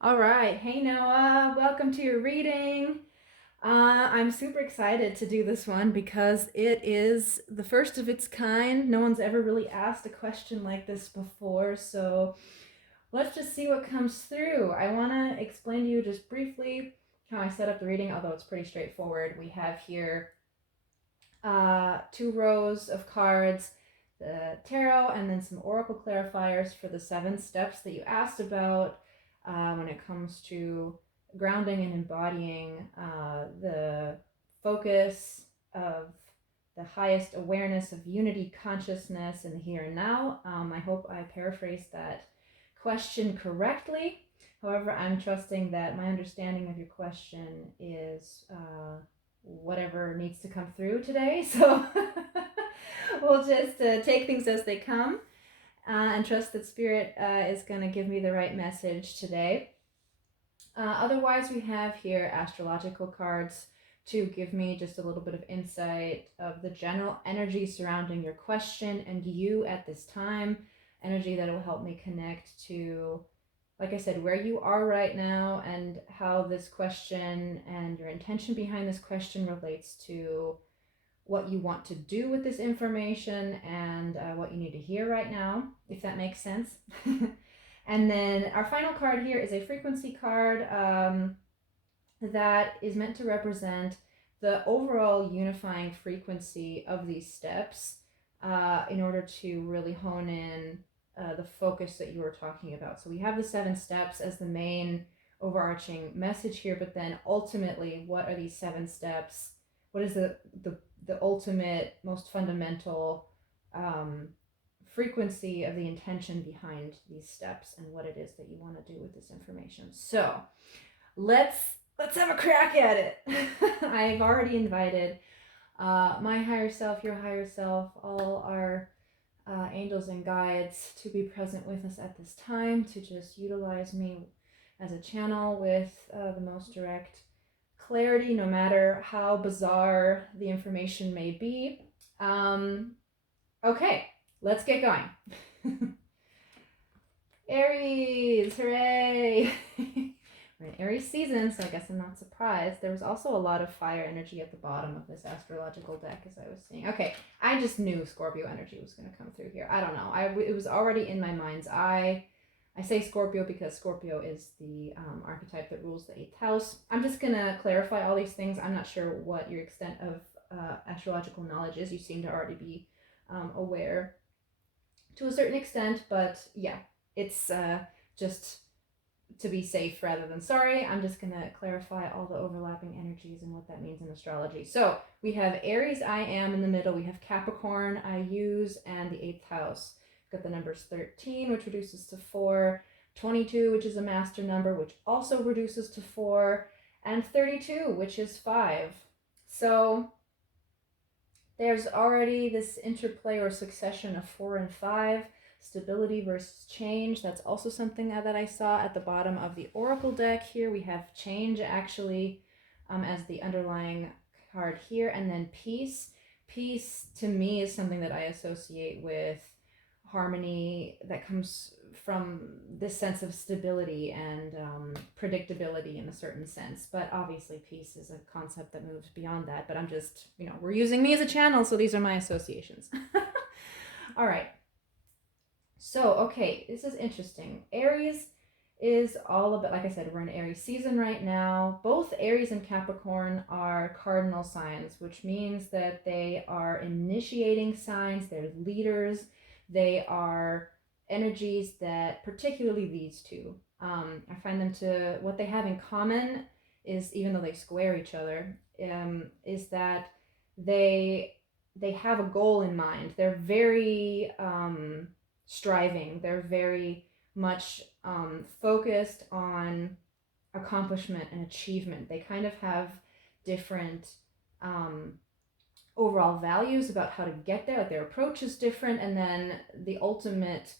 All right. Hey, Noah. Welcome to your reading. I'm super excited to do this one because it is the first of its kind. No one's ever really asked a question like this before. So let's just see what comes through. I want to explain to you just briefly how I set up the reading, although it's pretty straightforward. We have here two rows of cards, the tarot, and then some oracle clarifiers for the 7 steps that you asked about when it comes to grounding and embodying the focus of the highest awareness of unity consciousness in the here and now. I hope I paraphrased that question correctly. However, I'm trusting that my understanding of your question is whatever needs to come through today. So we'll just take things as they come and trust that Spirit is going to give me the right message today. Otherwise, we have here astrological cards to give me just a little bit of insight of the general energy surrounding your question and you at this time. Energy that will help me connect to, like I said, where you are right now and how this question and your intention behind this question relates to what you want to do with this information and what you need to hear right now, if that makes sense. And then our final card here is a frequency card that is meant to represent the overall unifying frequency of these steps in order to really hone in the focus that you were talking about. So we have the 7 steps as the main overarching message here, but then ultimately, what are these 7 steps? What is the ultimate, most fundamental frequency of the intention behind these steps and what it is that you want to do with this information? So let's have a crack at it. I've already invited my higher self, your higher self, all our angels and guides to be present with us at this time, to just utilize me as a channel with the most direct clarity, no matter how bizarre the information may be. Okay, let's get going. Aries, hooray! We're in Aries season, so I guess I'm not surprised. There was also a lot of fire energy at the bottom of this astrological deck, as I was seeing. Okay, I just knew Scorpio energy was going to come through here. I don't know. It was already in my mind's eye. I say Scorpio because Scorpio is the archetype that rules the 8th house. I'm just going to clarify all these things. I'm not sure what your extent of astrological knowledge is. You seem to already be aware to a certain extent, but yeah, it's just to be safe rather than sorry. I'm just going to clarify all the overlapping energies and what that means in astrology. So we have Aries, I am in the middle. We have Capricorn, I use, and the 8th house. We've got the numbers 13, which reduces to 4, 22, which is a master number, which also reduces to 4, and 32, which is 5. So there's already this interplay or succession of 4 and 5. Stability versus change. That's also something that I saw at the bottom of the oracle deck here. We have change actually as the underlying card here, and then peace. Peace to me is something that I associate with harmony that comes from this sense of stability and predictability in a certain sense. But obviously, peace is a concept that moves beyond that. But I'm just, we're using me as a channel, so these are my associations. All right. So, okay, this is interesting. Aries is all about, like I said, we're in Aries season right now. Both Aries and Capricorn are cardinal signs, which means that they are initiating signs, they're leaders, they are energies that, particularly these two, I find them to, what they have in common is, even though they square each other, is that they have a goal in mind. They're very striving. They're very much focused on accomplishment and achievement. They kind of have different overall values about how to get there. Like their approach is different, and then the ultimate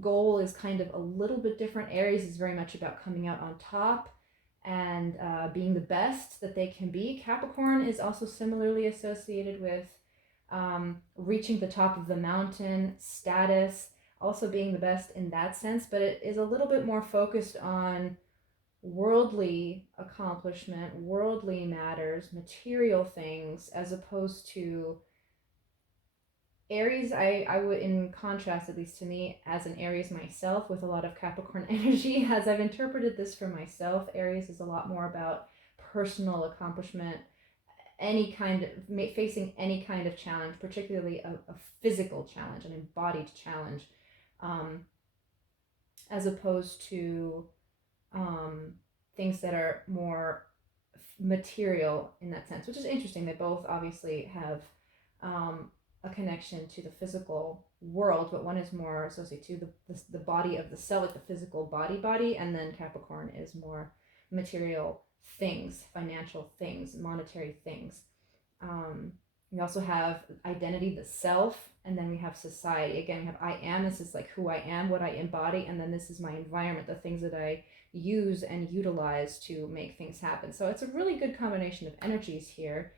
goal is kind of a little bit different. Aries is very much about coming out on top and being the best that they can be. Capricorn is also similarly associated with reaching the top of the mountain, status, also being the best in that sense, but it is a little bit more focused on worldly accomplishment, worldly matters, material things, as opposed to Aries. I would, in contrast, at least to me, as an Aries myself with a lot of Capricorn energy, as I've interpreted this for myself, Aries is a lot more about personal accomplishment, any kind of facing any kind of challenge, particularly a physical challenge, an embodied challenge, um, as opposed to things that are more material in that sense, which is interesting. They both obviously have a connection to the physical world, but one is more associated to the body of the cell, like the physical body, and then Capricorn is more material things, financial things, monetary things. We also have identity, the self, and then we have society. Again, we have I am, this is like who I am, what I embody, and then this is my environment, the things that I use and utilize to make things happen. So it's a really good combination of energies here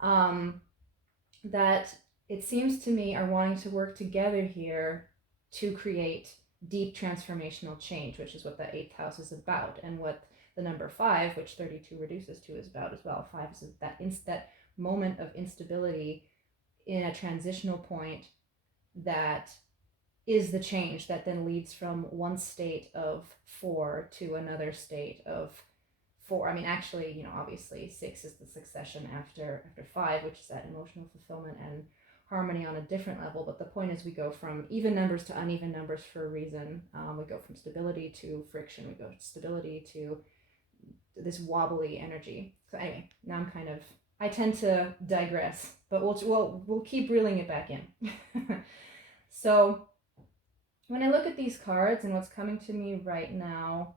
that it seems to me are wanting to work together here to create deep transformational change, which is what the eighth house is about, and what the number 5, which 32 reduces to, is about as well. 5 is that moment of instability in a transitional point that is the change that then leads from one state of 4 to another state of 4. I mean, actually, obviously 6 is the succession after 5, which is that emotional fulfillment and harmony on a different level. But the point is, we go from even numbers to uneven numbers for a reason. We go from stability to friction. We go stability to this wobbly energy. So anyway, now I tend to digress, but we'll keep reeling it back in. So when I look at these cards and what's coming to me right now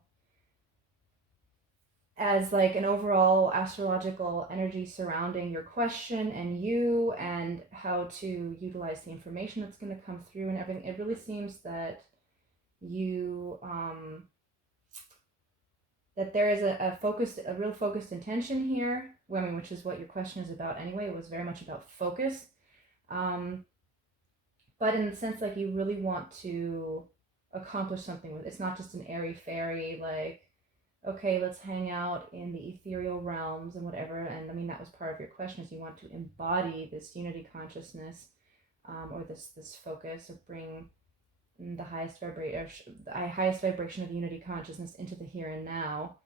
as like an overall astrological energy surrounding your question and you, and how to utilize the information that's going to come through and everything, it really seems that you that there is a real focused intention here, which is what your question is about anyway. It was very much about focus, but in the sense like you really want to accomplish something with it. It's not just an airy fairy, like, okay, let's hang out in the ethereal realms and whatever. And I mean, that was part of your question, is you want to embody this unity consciousness, or this focus of bring the highest vibration of unity consciousness into the here and now,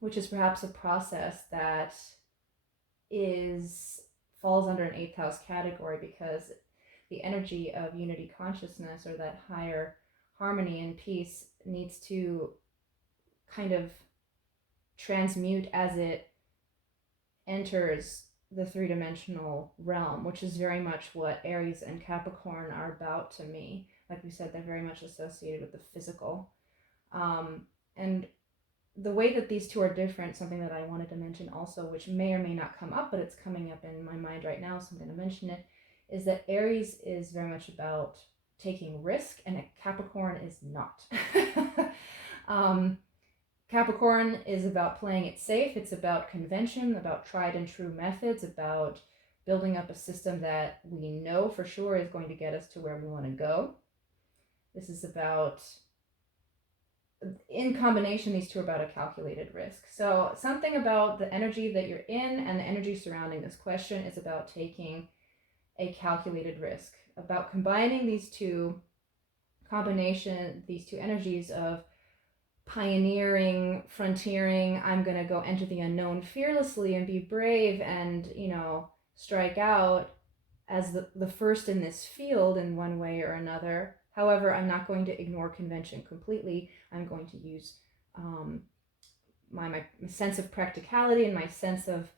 which is perhaps a process that falls under an eighth house category, because the energy of unity consciousness, or that higher harmony and peace, needs to kind of transmute as it enters the three-dimensional realm, which is very much what Aries and Capricorn are about to me. Like we said, they're very much associated with the physical. And the way that these two are different, something that I wanted to mention also, which may or may not come up, but it's coming up in my mind right now, so I'm going to mention it, is that Aries is very much about taking risk, and Capricorn is not. Capricorn is about playing it safe. It's about convention, about tried and true methods, about building up a system that we know for sure is going to get us to where we want to go. This is about, in combination, these two are about a calculated risk. So something about the energy that you're in and the energy surrounding this question is about taking a calculated risk, about combining these two energies of pioneering, frontiering. I'm going to go enter the unknown fearlessly and be brave and, strike out as the first in this field in one way or another. However, I'm not going to ignore convention completely. I'm going to use my sense of practicality and my sense of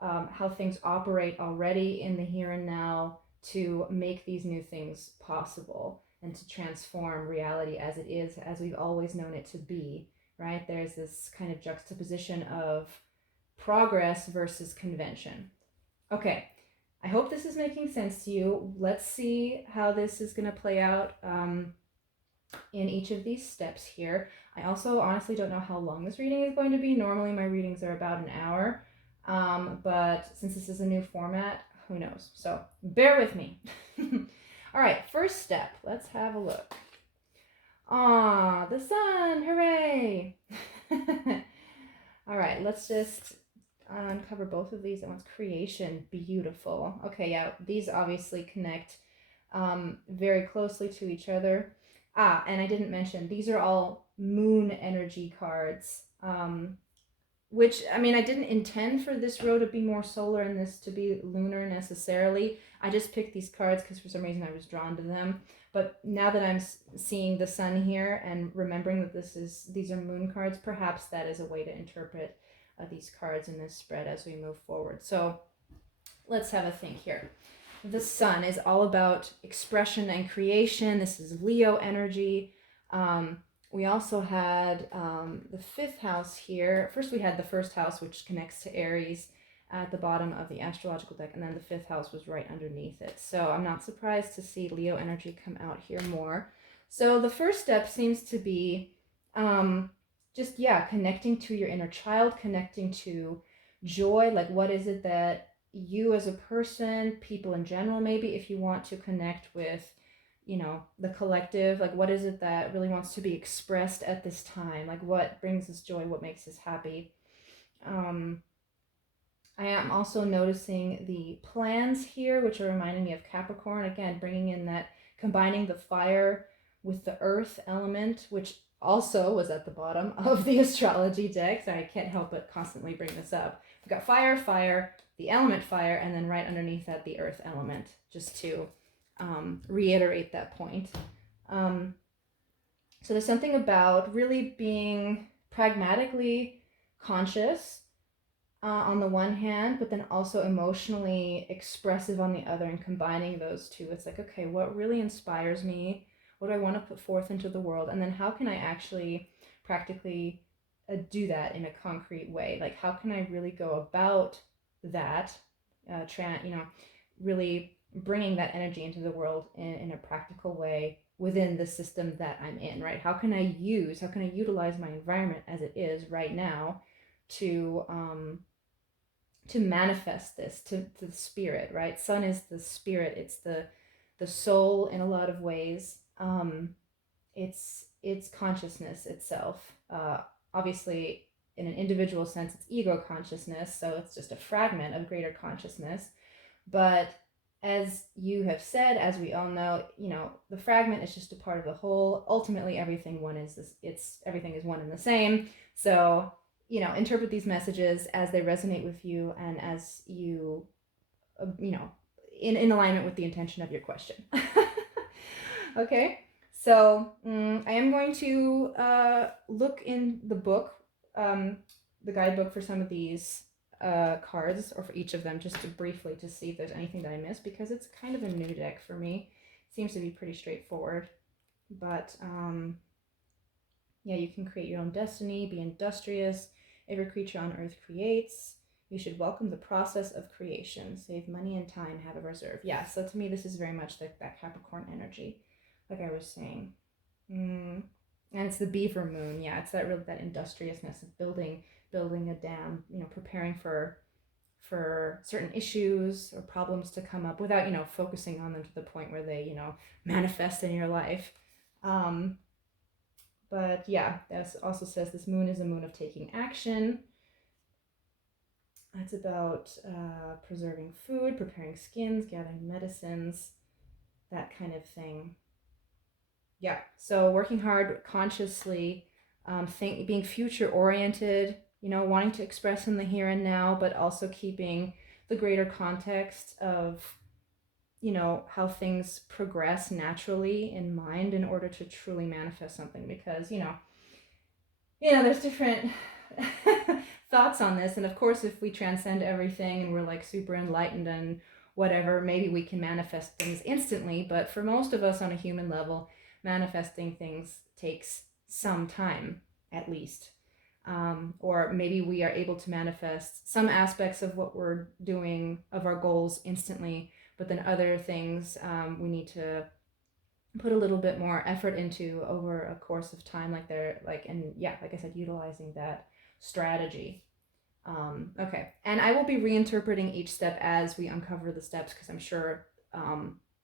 how things operate already in the here and now to make these new things possible and to transform reality as it is, as we've always known it to be, right? There's this kind of juxtaposition of progress versus convention. Okay, I hope this is making sense to you. Let's see how this is going to play out in each of these steps here. I also honestly don't know how long this reading is going to be. Normally my readings are about an hour, but since this is a new format, who knows? So bear with me. All right, first step, let's have a look. Ah, the sun! Hooray! All right, let's just uncover both of these at once. Creation, beautiful. Okay, yeah, these obviously connect very closely to each other. Ah, and I didn't mention, these are all moon energy cards. Which, I mean, I didn't intend for this row to be more solar and this to be lunar necessarily. I just picked these cards because for some reason I was drawn to them. But now that I'm seeing the sun here and remembering that these are moon cards, perhaps that is a way to interpret these cards in this spread as we move forward. So let's have a think here. The sun is all about expression and creation. This is Leo energy. We also had the fifth house here. First, we had the first house, which connects to Aries at the bottom of the astrological deck, and then the fifth house was right underneath it. So I'm not surprised to see Leo energy come out here more. So the first step seems to be just, yeah, connecting to your inner child, connecting to joy. Like, what is it that you as a person, people in general, maybe if you want to connect with, you know, the collective, like what is it that really wants to be expressed at this time? Like what brings us joy, what makes us happy? I am also noticing the plans here, which are reminding me of Capricorn. Again, bringing in that, combining the fire with the earth element, which also was at the bottom of the astrology deck. So I can't help but constantly bring this up. We've got fire, fire, the element fire, and then right underneath that, the earth element, just to reiterate that point. So there's something about really being pragmatically conscious on the one hand, but then also emotionally expressive on the other, and combining those two. It's like, okay, what really inspires me? What do I want to put forth into the world? And then how can I actually practically do that in a concrete way? Like, how can I really go about that, really bringing that energy into the world in a practical way within the system that I'm in, right? How can I utilize my environment as it is right now to manifest this to the spirit, right? Sun is the spirit. It's the soul in a lot of ways. It's consciousness itself. Obviously, in an individual sense, it's ego consciousness, so it's just a fragment of greater consciousness. But as you have said, as we all know, the fragment is just a part of the whole. Ultimately, everything is one and the same. So interpret these messages as they resonate with you and as you, in alignment with the intention of your question. Okay, so I am going to look in the book, the guidebook for some of these cards, or for each of them, just to briefly to see if there's anything that I missed, because it's kind of a new deck for me. It seems to be pretty straightforward, but yeah, you can create your own destiny, be industrious. Every creature on earth creates. You should welcome the process of creation. Save money and time, have a reserve. Yeah, so to me, this is very much that Capricorn energy, like I was saying. And it's the beaver moon. Yeah, it's that industriousness of building a dam, preparing for certain issues or problems to come up without, focusing on them to the point where they, manifest in your life. But yeah, that also says this moon is a moon of taking action. It's about preserving food, preparing skins, gathering medicines, that kind of thing. Yeah, so working hard consciously, being future oriented, wanting to express in the here and now, but also keeping the greater context of how things progress naturally in mind in order to truly manifest something. Because there's different thoughts on this, and of course if we transcend everything and we're like super enlightened and whatever, maybe we can manifest things instantly. But for most of us on a human level, manifesting things takes some time, at least. Or maybe we are able to manifest some aspects of what we're doing, of our goals, instantly, but then other things we need to put a little bit more effort into over a course of time, like I said, utilizing that strategy. Okay, and I will be reinterpreting each step as we uncover the steps, because I'm sure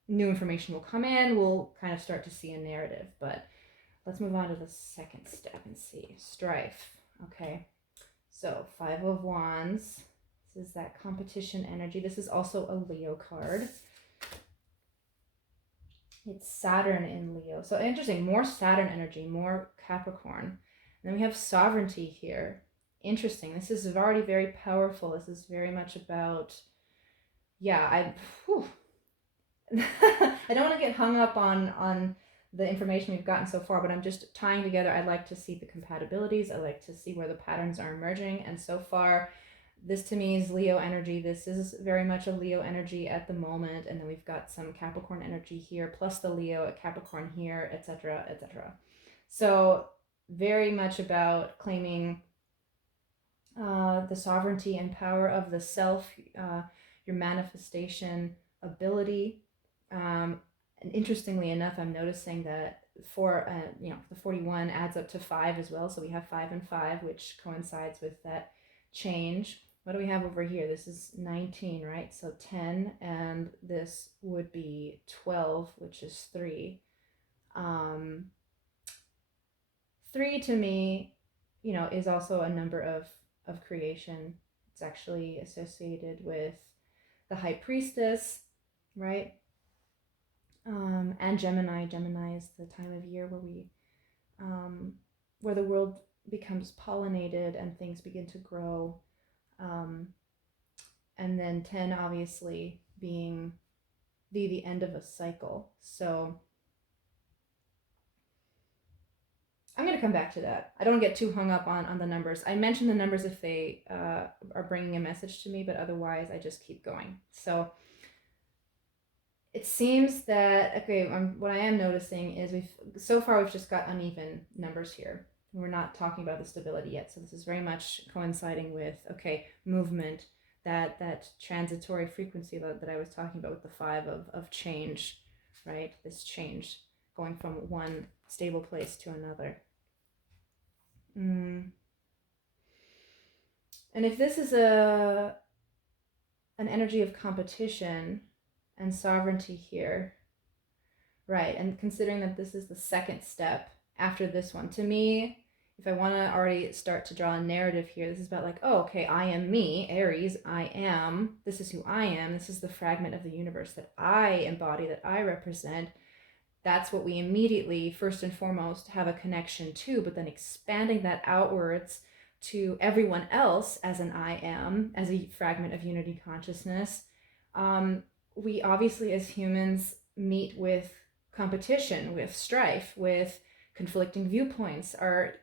new information will come in. We'll kind of start to see a narrative, but let's move on to the second step and see. Strife. Okay. So 5 of Wands. This is that competition energy. This is also a Leo card. It's Saturn in Leo. So interesting. More Saturn energy, more Capricorn. And then we have sovereignty here. Interesting. This is already very powerful. This is very much about, I don't want to get hung up on the information we've gotten so far, but I'm just tying together. I'd like to see the compatibilities. I like to see where the patterns are emerging. And so far, this to me is Leo energy. This is very much a Leo energy at the moment. And then we've got some Capricorn energy here, plus the Leo at Capricorn here, etc., etc. So very much about claiming the sovereignty and power of the self, your manifestation ability. And interestingly enough, I'm noticing that the 41 adds up to 5 as well. So we have 5 and 5, which coincides with that change. What do we have over here? This is 19, right? So 10, and this would be 12, which is 3. 3 to me, is also a number of creation. It's actually associated with the High Priestess, right? And Gemini. Gemini is the time of year where we, where the world becomes pollinated and things begin to grow. And then 10 obviously being the end of a cycle. So I'm going to come back to that. I don't get too hung up on the numbers. I mention the numbers if they are bringing a message to me, but otherwise I just keep going. So it seems that, what I am noticing is we've just got uneven numbers here. We're not talking about the stability yet. So this is very much coinciding with, movement, that transitory frequency that I was talking about with the 5 of change, right? This change going from one stable place to another. And if this is an energy of competition and sovereignty here, right, and considering that this is the second step after this one, to me, if I want to already start to draw a narrative here, this is about I am me, Aries, this is who I am, this is the fragment of the universe that I embody, that I represent. That's what we immediately, first and foremost, have a connection to, but then expanding that outwards to everyone else as an I am, as a fragment of unity consciousness. We obviously, as humans, meet with competition, with strife, with conflicting viewpoints. Our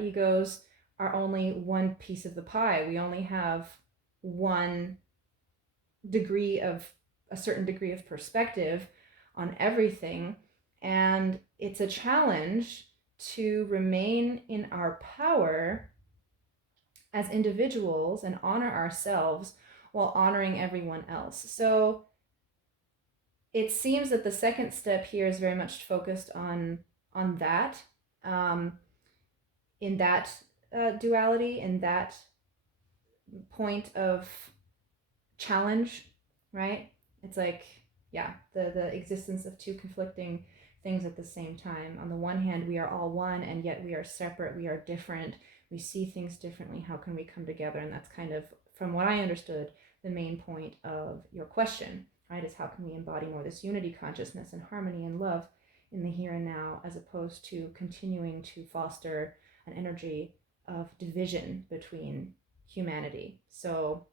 egos are only one piece of the pie. We only have one degree of, a certain degree of perspective on everything, and it's a challenge to remain in our power as individuals and honor ourselves while honoring everyone else. So it seems that the second step here is very much focused on that, in that duality, in that point of challenge, right? It's the existence of two conflicting things at the same time. On the one hand, we are all one, and yet we are separate, we are different, we see things differently. How can we come together? And that's kind of, from what I understood, the main point of your question, right? Is how can we embody more this unity consciousness and harmony and love in the here and now, as opposed to continuing to foster an energy of division between humanity. So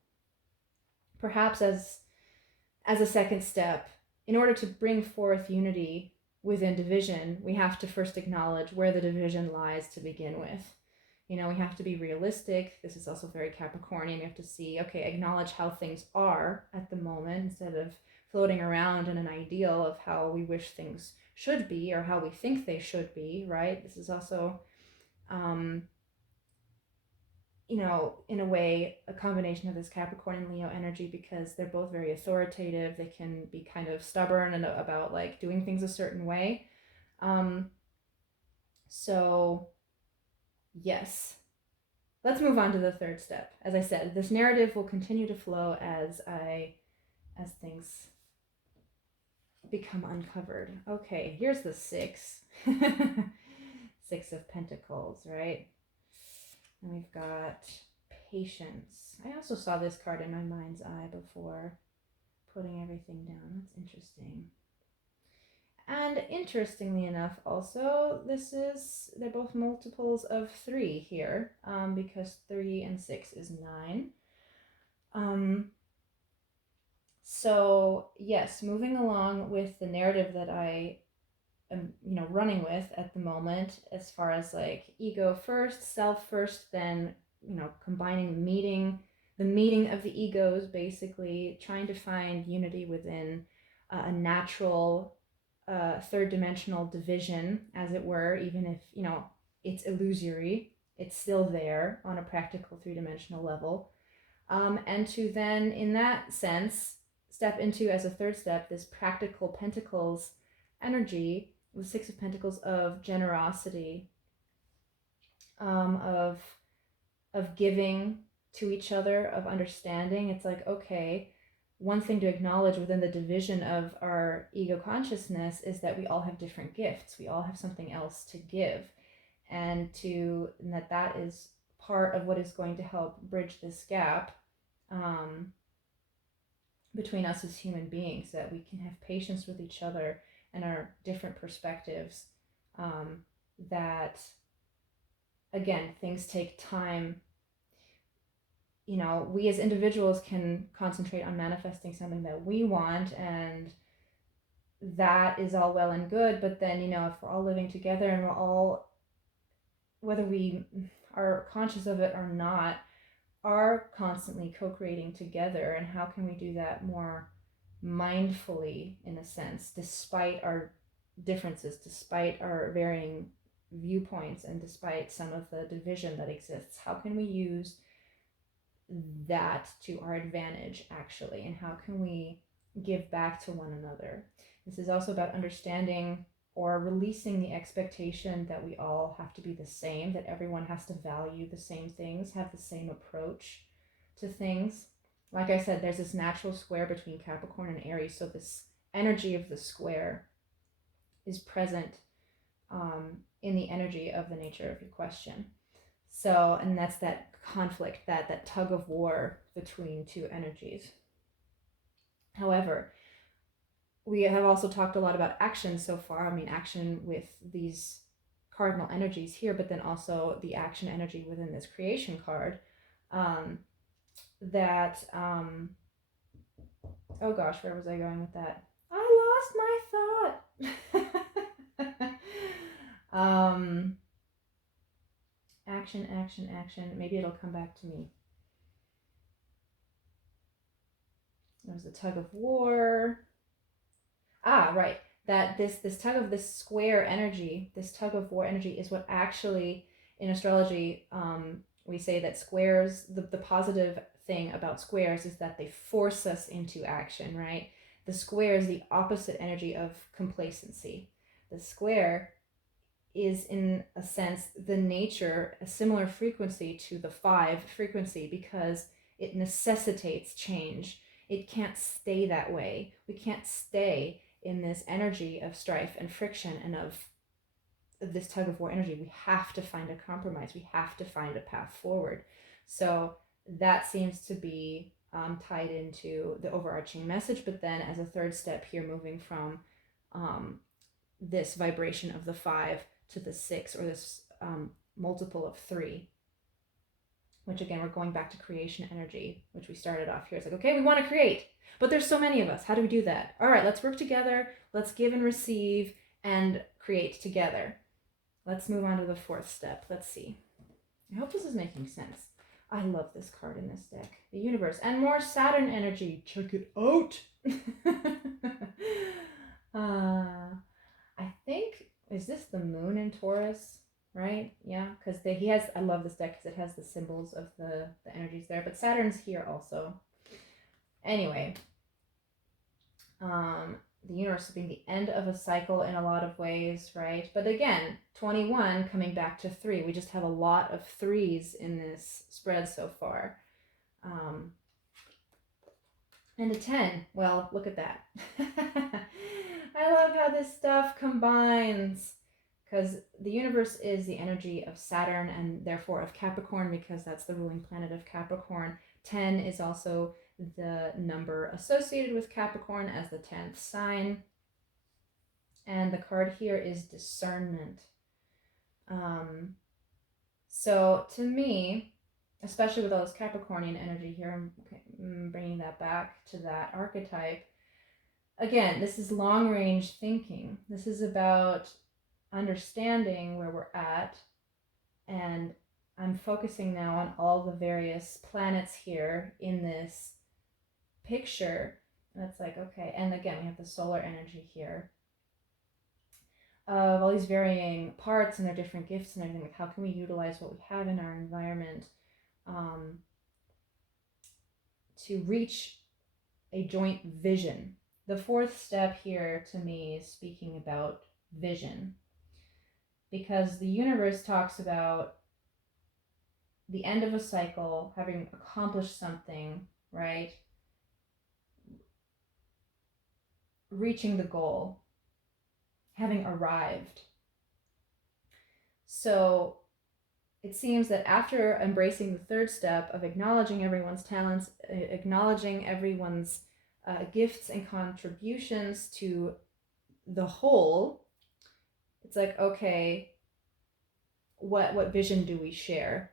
perhaps as a second step, in order to bring forth unity within division, we have to first acknowledge where the division lies to begin with. We have to be realistic. This is also very Capricornian. We have to see, acknowledge how things are at the moment instead of floating around in an ideal of how we wish things should be or how we think they should be, right? This is also, in a way, a combination of this Capricorn and Leo energy, because they're both very authoritative. They can be kind of stubborn and about doing things a certain way. So yes, let's move on to the third step. As I said, this narrative will continue to flow as things become uncovered. Okay, here's the 6. Six of Pentacles, right? And we've got patience. I also saw this card in my mind's eye before putting everything down. That's interesting. And interestingly enough, also, they're both multiples of 3 here, because 3 and 6 is 9. So yes, moving along with the narrative that I am, running with at the moment, as far as like ego first, self first, then, combining the meeting of the egos, basically trying to find unity within a natural third dimensional division, as it were, even if, it's illusory, it's still there on a practical 3-dimensional level. And to then, in that sense, step into, as a third step, this practical Pentacles energy, the Six of Pentacles, of generosity, of giving to each other, of understanding. It's like, okay, one thing to acknowledge within the division of our ego consciousness is that we all have different gifts. We all have something else to give, and that is part of what is going to help bridge this gap between us as human beings, that we can have patience with each other and our different perspectives, that, again, things take time. We as individuals can concentrate on manifesting something that we want, and that is all well and good, but then, if we're all living together and we're all, whether we are conscious of it or not, are constantly co-creating together, and how can we do that more mindfully, in a sense, despite our differences, despite our varying viewpoints, and despite some of the division that exists? How can we use that to our advantage, actually, and how can we give back to one another? This is also about understanding or releasing the expectation that we all have to be the same, that everyone has to value the same things, have the same approach to things. Like I said, there's this natural square between Capricorn and Aries, so this energy of the square is present in the energy of the nature of your question. So, and that's that conflict, that tug of war between two energies. However, we have also talked a lot about action so far. I mean, action with these cardinal energies here, but then also the action energy within this creation card. Oh gosh, where was I going with that? I lost my thought. Action. Maybe it'll come back to me. There's the tug of war. Right. That this tug of this square energy, this tug of war energy, is what actually, in astrology, we say that squares, the positive thing about squares is that they force us into action, right? The square is the opposite energy of complacency. The square is, in a sense, the nature, a similar frequency to the 5 frequency, because it necessitates change. It can't stay that way. We can't stay in this energy of strife and friction and of this tug of war energy. We have to find a compromise. We have to find a path forward. So that seems to be tied into the overarching message. But then, as a third step here, moving from this vibration of the 5 to the 6, or this multiple of 3, which, again, we're going back to creation energy, which we started off here. It's like, okay, we want to create, but there's so many of us. How do we do that? All right, let's work together. Let's give and receive and create together. Let's move on to the 4th step. Let's see. I hope this is making sense. I love this card in this deck. The universe and more Saturn energy. Check it out. I think, is this the moon in Taurus? Right? Yeah, because I love this deck because it has the symbols of the energies there, but Saturn's here also. Anyway, the universe being the end of a cycle in a lot of ways, right? But again, 21 coming back to 3. We just have a lot of 3s in this spread so far. And a 10. Well, look at that. I love how this stuff combines. because the universe is the energy of Saturn and therefore of Capricorn, because that's the ruling planet of Capricorn. 10 is also the number associated with Capricorn as the 10th sign. And the card here is discernment. So to me, especially with all this Capricornian energy here, I'm bringing that back to that archetype. Again, this is long range thinking. This is about understanding where we're at, and I'm focusing now on all the various planets here in this picture. And it's like, okay, and again, we have the solar energy here of all these varying parts and their different gifts and everything. Like, how can we utilize what we have in our environment to reach a joint vision? The fourth step here to me is speaking about vision, because the universe talks about the end of a cycle, having accomplished something, right? Reaching the goal, having arrived. So it seems that after embracing the third step of acknowledging everyone's talents, acknowledging everyone's gifts and contributions to the whole, it's like, okay, what vision do we share?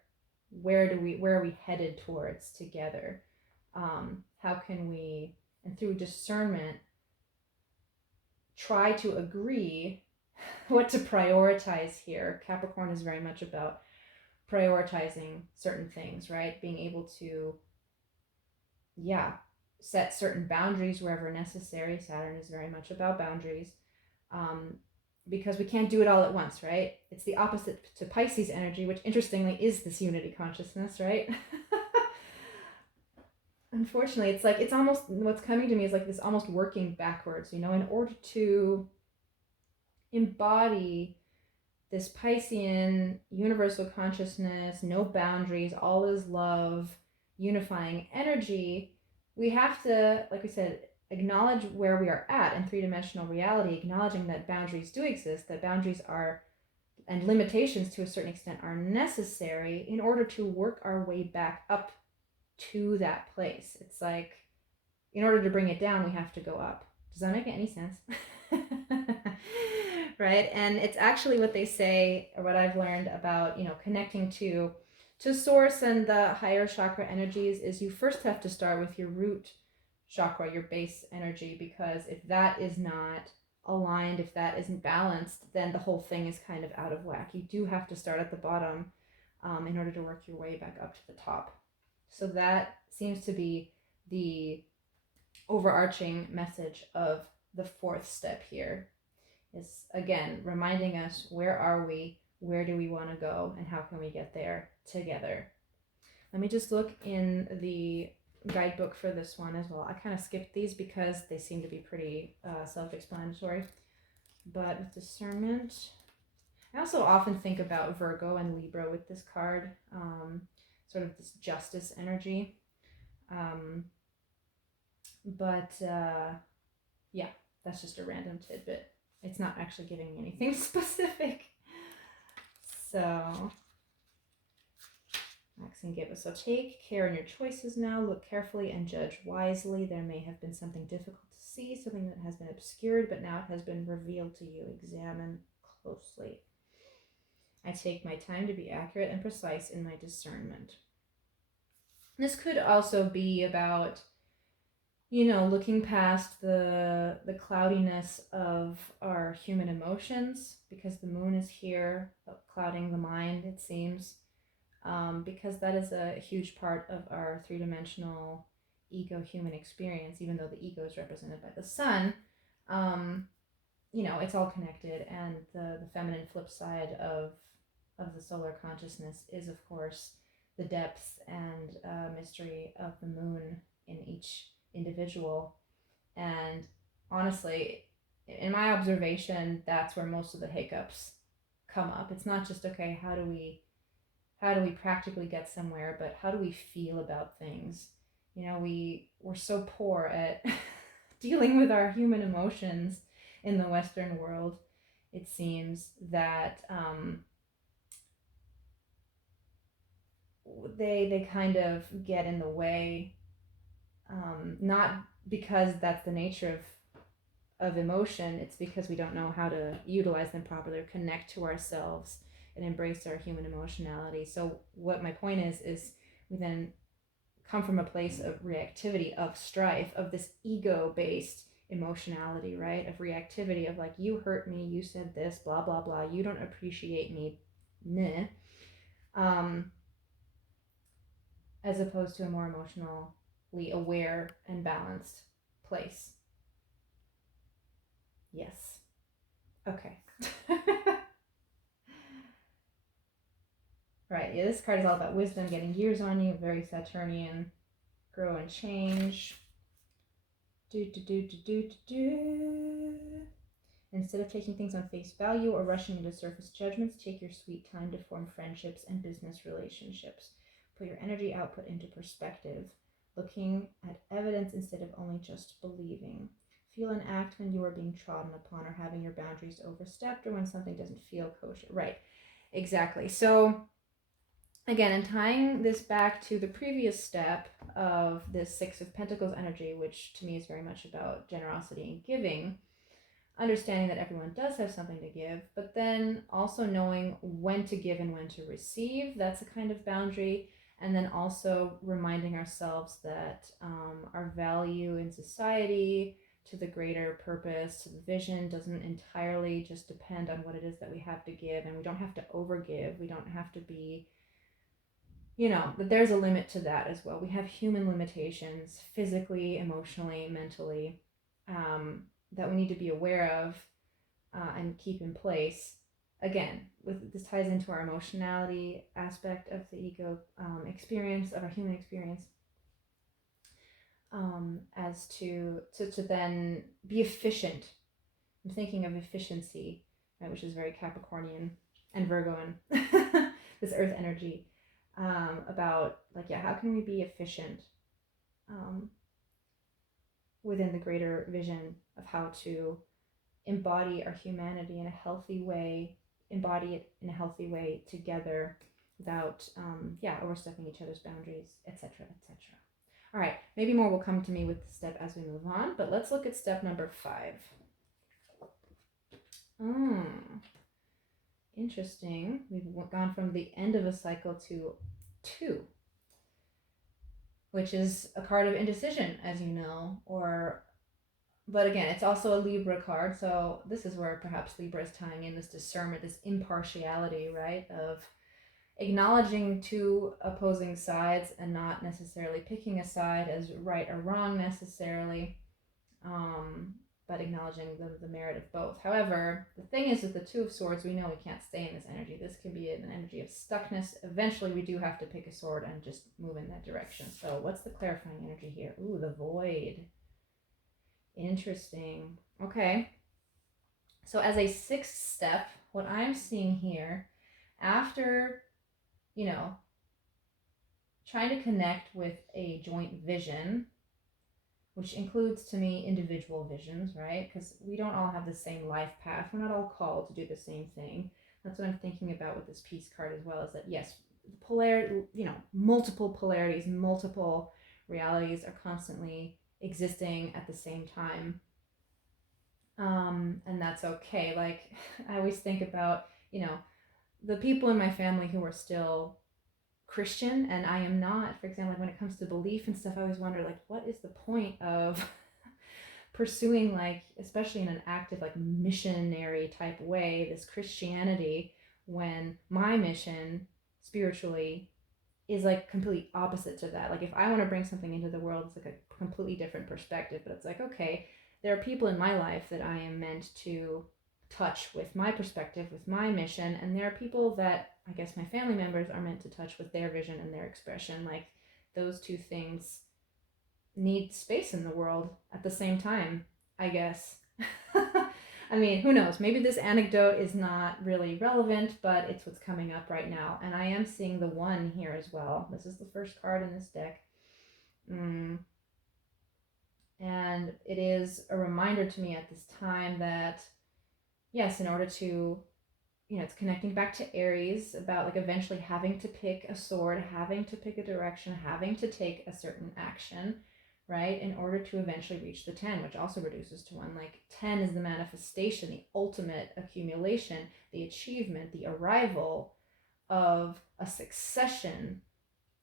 Where are we headed towards together? How can we, and through discernment, try to agree what to prioritize here? Capricorn is very much about prioritizing certain things, right? Being able to, set certain boundaries wherever necessary. Saturn is very much about boundaries, because we can't do it all at once, right? It's the opposite to Pisces energy, which interestingly is this unity consciousness, right? Unfortunately, it's like, it's almost, what's coming to me is like this almost working backwards, in order to embody this Piscean universal consciousness, no boundaries, all is love, unifying energy. We have to, like we said, acknowledge where we are at in three-dimensional reality, acknowledging that boundaries do exist, that boundaries are, and limitations to a certain extent, are necessary in order to work our way back up to that place. It's like, in order to bring it down, we have to go up. Does that make any sense? Right? And it's actually what they say, or what I've learned about, connecting to source and the higher chakra energies, is you first have to start with your root chakra, your base energy, because if that is not aligned, if that isn't balanced, then the whole thing is kind of out of whack. You do have to start at the bottom in order to work your way back up to the top. So that seems to be the overarching message of the fourth step here, is again reminding us, where are we, where do we want to go, and how can we get there together. Let me just look in the guidebook for this one as well. I kind of skipped these because they seem to be pretty self-explanatory. But with discernment, I also often think about Virgo and Libra with this card, sort of this justice energy. Yeah, that's just a random tidbit. It's not actually giving me anything specific. So Maxine gave us, so take care in your choices now. Look carefully and judge wisely. There may have been something difficult to see, something that has been obscured, but now it has been revealed to you. Examine closely. I take my time to be accurate and precise in my discernment. This could also be about, looking past the cloudiness of our human emotions, because the moon is here, clouding the mind, it seems, because that is a huge part of our three-dimensional ego-human experience. Even though the ego is represented by the sun, it's all connected, and the feminine flip side of the solar consciousness is, of course, the depths and mystery of the moon in each individual. And honestly, in my observation, that's where most of the hiccups come up. It's not just, okay, how do we practically get somewhere, but how do we feel about things? We're so poor at dealing with our human emotions in the Western world. it seems that they kind of get in the way, not because that's the nature of emotion. It's because we don't know how to utilize them properly or connect to ourselves and embrace our human emotionality. So what my point is we then come from a place of reactivity, of strife, of this ego-based emotionality, right? Of reactivity, of like, you hurt me, you said this, blah blah blah, you don't appreciate me, meh. As opposed to a more emotionally aware and balanced place. Yes. Okay. Right, yeah, this card is all about wisdom, getting years on you, very Saturnian. Grow and change. Instead of taking things on face value or rushing into surface judgments, take your sweet time to form friendships and business relationships. Put your energy output into perspective, looking at evidence instead of only just believing. Feel and act when you are being trodden upon or having your boundaries overstepped or when something doesn't feel kosher. Right, exactly. So again, and tying this back to the previous step of this Six of Pentacles energy, which to me is very much about generosity and giving, understanding that everyone does have something to give, but then also knowing when to give and when to receive. That's a kind of boundary. And then also reminding ourselves that our value in society, to the greater purpose, to the vision, doesn't entirely just depend on what it is that we have to give. And we don't have to overgive. We don't have to be, that there's a limit to that as well. We have human limitations, physically, emotionally, mentally, that we need to be aware of and keep in place. Again, this ties into our emotionality aspect of the ego experience, of our human experience, as to then be efficient. I'm thinking of efficiency, right, which is very Capricornian and Virgoan, this earth energy, about like, yeah, how can we be efficient within the greater vision of how to embody our humanity in a healthy way, embody it in a healthy way together without, overstepping each other's boundaries, etc., etc. All right, maybe more will come to me with the step as we move on, but let's look at step number 5. Interesting. We've gone from the end of a cycle to 2, which is a card of indecision, as you know, but again, it's also a Libra card, so this is where perhaps Libra is tying in this discernment, this impartiality, right, of acknowledging 2 opposing sides and not necessarily picking a side as right or wrong necessarily, but acknowledging the merit of both. However, the thing is, with the 2 of Swords, we know we can't stay in this energy. This can be an energy of stuckness. Eventually, we do have to pick a sword and just move in that direction. So what's the clarifying energy here? Ooh, the Void. Interesting. Okay. So as a 6th step, what I'm seeing here, after, trying to connect with a joint vision, which includes to me individual visions, right? Because we don't all have the same life path. We're not all called to do the same thing. That's what I'm thinking about with this Peace card as well, is that yes, multiple polarities, multiple realities are constantly existing at the same time. And that's okay. Like, I always think about, the people in my family who are still Christian and I am not. For example, like when it comes to belief and stuff, I always wonder, like, what is the point of pursuing, like, especially in an active, like, missionary type way, this Christianity, when my mission spiritually is like completely opposite to that. Like, if I want to bring something into the world, it's like a completely different perspective. But it's like, okay, there are people in my life that I am meant to touch with my perspective, with my mission, and there are people that I guess my family members are meant to touch with their vision and their expression. Like, those 2 things need space in the world at the same time, I guess. I mean, who knows? Maybe this anecdote is not really relevant, but it's what's coming up right now. And I am seeing the 1 here as well. This is the first card in this deck. And it is a reminder to me at this time that, yes, in order to, it's connecting back to Aries about like eventually having to pick a sword, having to pick a direction, having to take a certain action, right? In order to eventually reach the 10, which also reduces to 1. Like 10 is the manifestation, the ultimate accumulation, the achievement, the arrival of a succession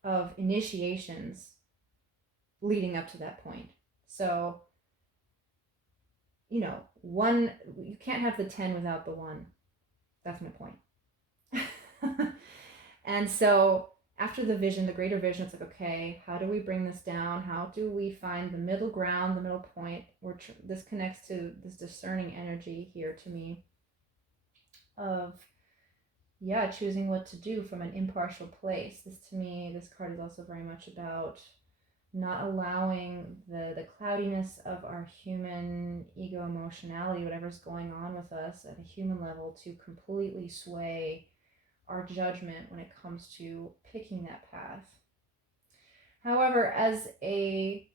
of initiations leading up to that point. So, one, you can't have the 10 without the 1. That's my point. And so after the vision, the greater vision, it's like, okay, how do we bring this down? How do we find the middle ground, the middle point? This connects to this discerning energy here to me of, choosing what to do from an impartial place. This card is also very much about not allowing the cloudiness of our human ego emotionality, whatever's going on with us at a human level, to completely sway our judgment when it comes to picking that path. However, as a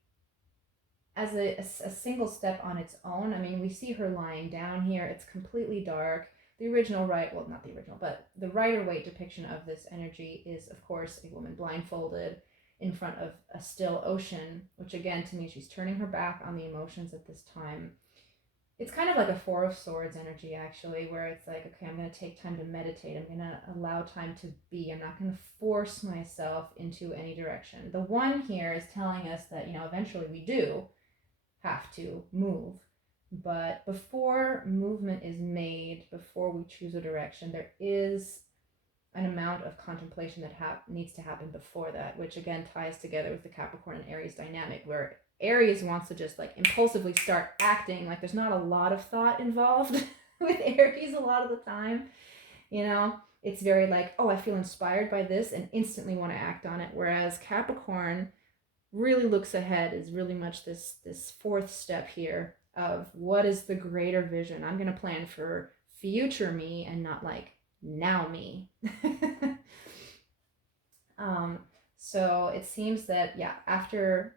single step on its own, I mean, we see her lying down here. It's completely dark. The original not the original, but the Rider-Waite depiction of this energy is, of course, a woman blindfolded in front of a still ocean, which again, to me, she's turning her back on the emotions at this time. It's kind of like a Four of Swords energy, actually, where it's like, okay, I'm going to take time to meditate. I'm going to allow time to be. I'm not going to force myself into any direction. The 1 here is telling us that, eventually we do have to move. But before movement is made, before we choose a direction, there is an amount of contemplation that needs to happen before that, which again ties together with the Capricorn and Aries dynamic, where Aries wants to just like impulsively start acting. Like there's not a lot of thought involved with Aries a lot of the time. It's very like, oh, I feel inspired by this and instantly want to act on it. Whereas Capricorn really looks ahead, is really much this 4th step here of what is the greater vision. I'm going to plan for future me and not like now me. So it seems that, after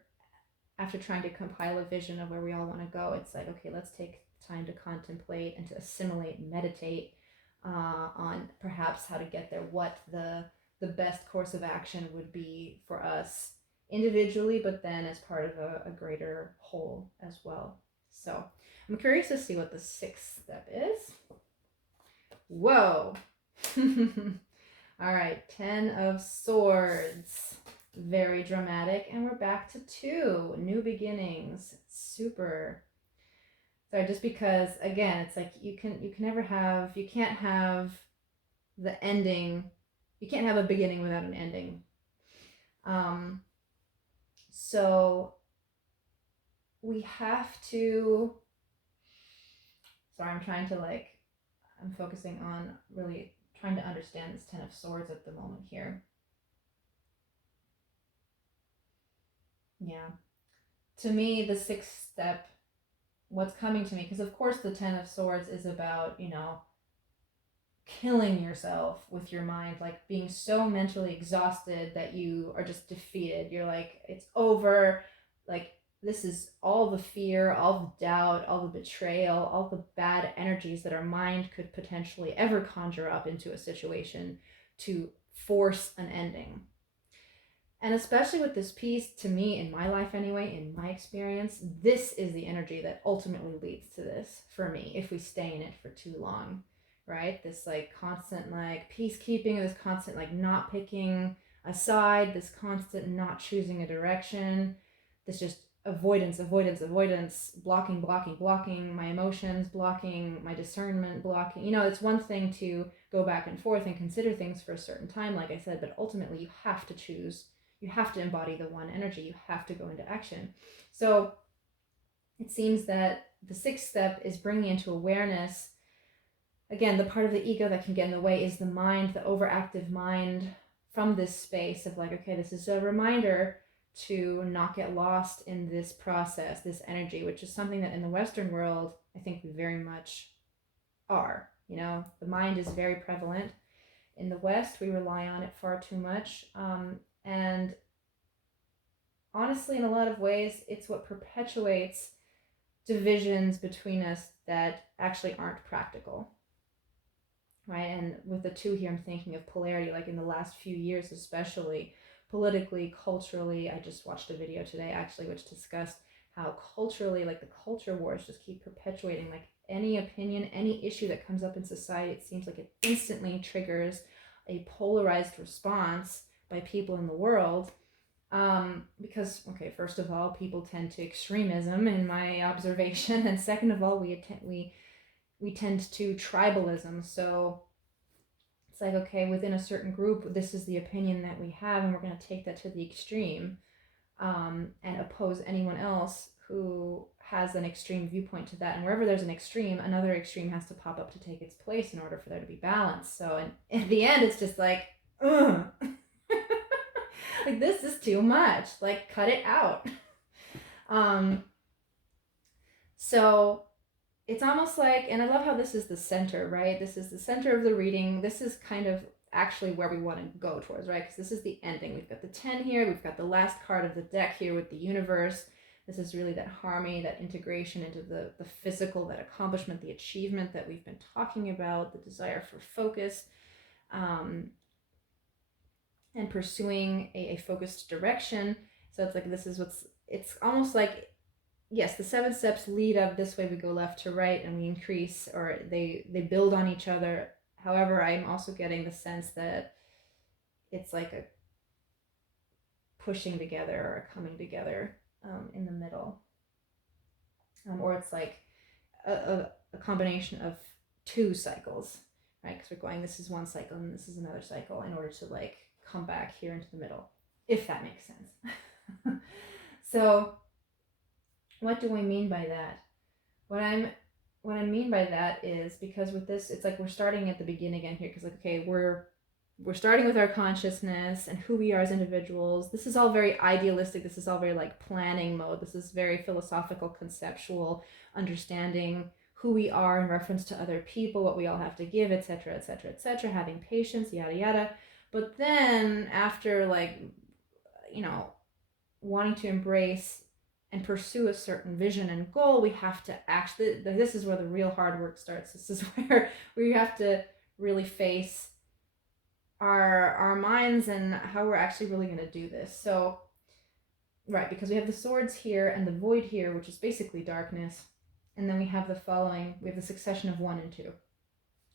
trying to compile a vision of where we all want to go, it's like, okay, let's take time to contemplate and to assimilate and meditate on perhaps how to get there, what the best course of action would be for us individually, but then as part of a greater whole as well. So I'm curious to see what the 6th step is. Whoa. All right, 10 of Swords. Very dramatic. And we're back to 2. New beginnings. Super. Sorry, just because, again, it's like you can't have the ending. You can't have a beginning without an ending. So we have to, sorry, I'm focusing on really trying to understand this 10 of Swords at the moment here. Yeah. To me, the 6th step, what's coming to me, because of course the 10 of Swords is about, killing yourself with your mind, like being so mentally exhausted that you are just defeated. You're like, it's over. Like, this is all the fear, all the doubt, all the betrayal, all the bad energies that our mind could potentially ever conjure up into a situation to force an ending. And especially with this piece, to me, in my life anyway, in my experience, this is the energy that ultimately leads to this for me if we stay in it for too long, right? This like constant like peacekeeping, this constant like not picking a side, this constant not choosing a direction, this just avoidance, blocking my emotions, blocking my discernment, blocking, it's one thing to go back and forth and consider things for a certain time, like I said, but ultimately you have to choose. You have to embody the 1 energy. You have to go into action. So it seems that the 6th step is bringing into awareness, again, the part of the ego that can get in the way is the mind, the overactive mind, from this space of like, okay, this is a reminder to not get lost in this process, this energy, which is something that in the Western world, I think we very much are. The mind is very prevalent. In the West, we rely on it far too much. And honestly, in a lot of ways, it's what perpetuates divisions between us that actually aren't practical, right? And with the two here, I'm thinking of polarity, like in the last few years, especially politically, culturally. I just watched a video today actually which discussed how culturally, like the culture wars just keep perpetuating. Like any opinion, any issue that comes up in society, it seems like it instantly triggers a polarized response by people in the world. Because, okay, first of all, people tend to extremism in my observation, and second of all, we tend to tribalism. So it's like, okay, within a certain group, this is the opinion that we have, and we're going to take that to the extreme, and oppose anyone else who has an extreme viewpoint to that. And wherever there's an extreme, another extreme has to pop up to take its place in order for there to be balance. So in the end, it's just like, ugh. Like, this is too much. Like, cut it out. So it's almost like, and I love how this is the center, right? This is the center of the reading. This is kind of actually where we want to go towards, right? Because this is the ending. We've got the 10 here. We've got the last card of the deck here with the universe. This is really that harmony, that integration into the physical, that accomplishment, the achievement that we've been talking about, the desire for focus, and pursuing a focused direction. So it's like, this is it's almost like, yes, the 7 steps lead up this way. We go left to right and we increase, or they build on each other. However, I'm also getting the sense that it's like a pushing together or a coming together in the middle. Or it's like a combination of 2 cycles, right? Because we're going, this is one cycle and this is another cycle, in order to like come back here into the middle, if that makes sense. So what do I mean by that? What I mean by that is, because with this, it's like we're starting at the beginning again here, because like, okay, we're starting with our consciousness and who we are as individuals. This is all very idealistic. This is all very like planning mode. This is very philosophical, conceptual, understanding who we are in reference to other people, what we all have to give, etc., etc., etc., having patience, yada, yada. But then after, like, you know, wanting to embrace and pursue a certain vision and goal, we have to actually, this is where the real hard work starts. This is where we have to really face our minds and how we're actually really going to do this. So, right, because we have the swords here and the void here, which is basically darkness. And then we have the following, we have the succession of 1 and 2.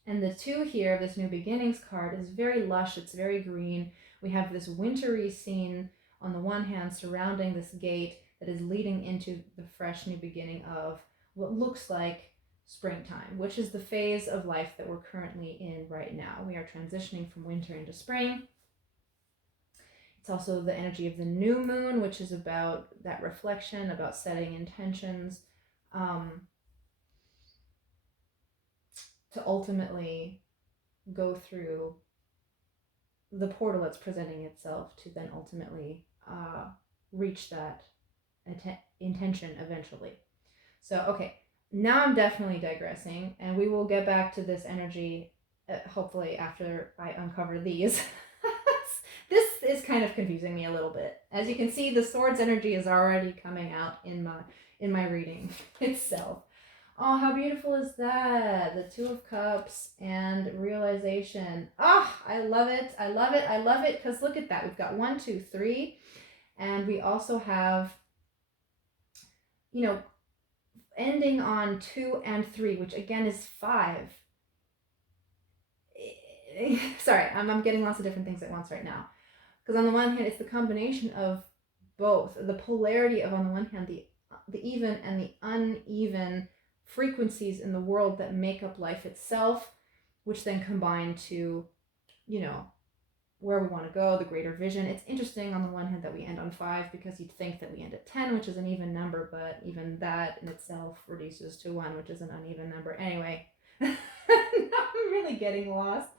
And the 2 here of this New Beginnings card is very lush. It's very green. We have this wintry scene on the one hand surrounding this gate that is leading into the fresh new beginning of what looks like springtime, which is the phase of life that we're currently in right now. We are transitioning from winter into spring. It's also the energy of the new moon, which is about that reflection, about setting intentions, to ultimately go through the portal that's presenting itself to then ultimately reach that intention eventually. So, okay, now I'm definitely digressing, and we will get back to this energy hopefully after I uncover these. This is kind of confusing me a little bit. As you can see, the swords energy is already coming out in my reading itself. Oh, how beautiful is that? The 2 of Cups and realization. Oh, I love it. I love it. I love it. Because look at that. We've got 1, 2, 3. And we also have, you know, ending on 2 and 3, which again is 5. Sorry, I'm getting lots of different things at once right now. Because on the one hand, it's the combination of both. The polarity of, on the one hand, the even and the uneven frequencies in the world that make up life itself, which then combine to, you know, where we want to go, the greater vision. It's interesting on the one hand that we end on 5, because you'd think that we end at 10, which is an even number, but even that in itself reduces to 1, which is an uneven number. Anyway, now I'm really getting lost.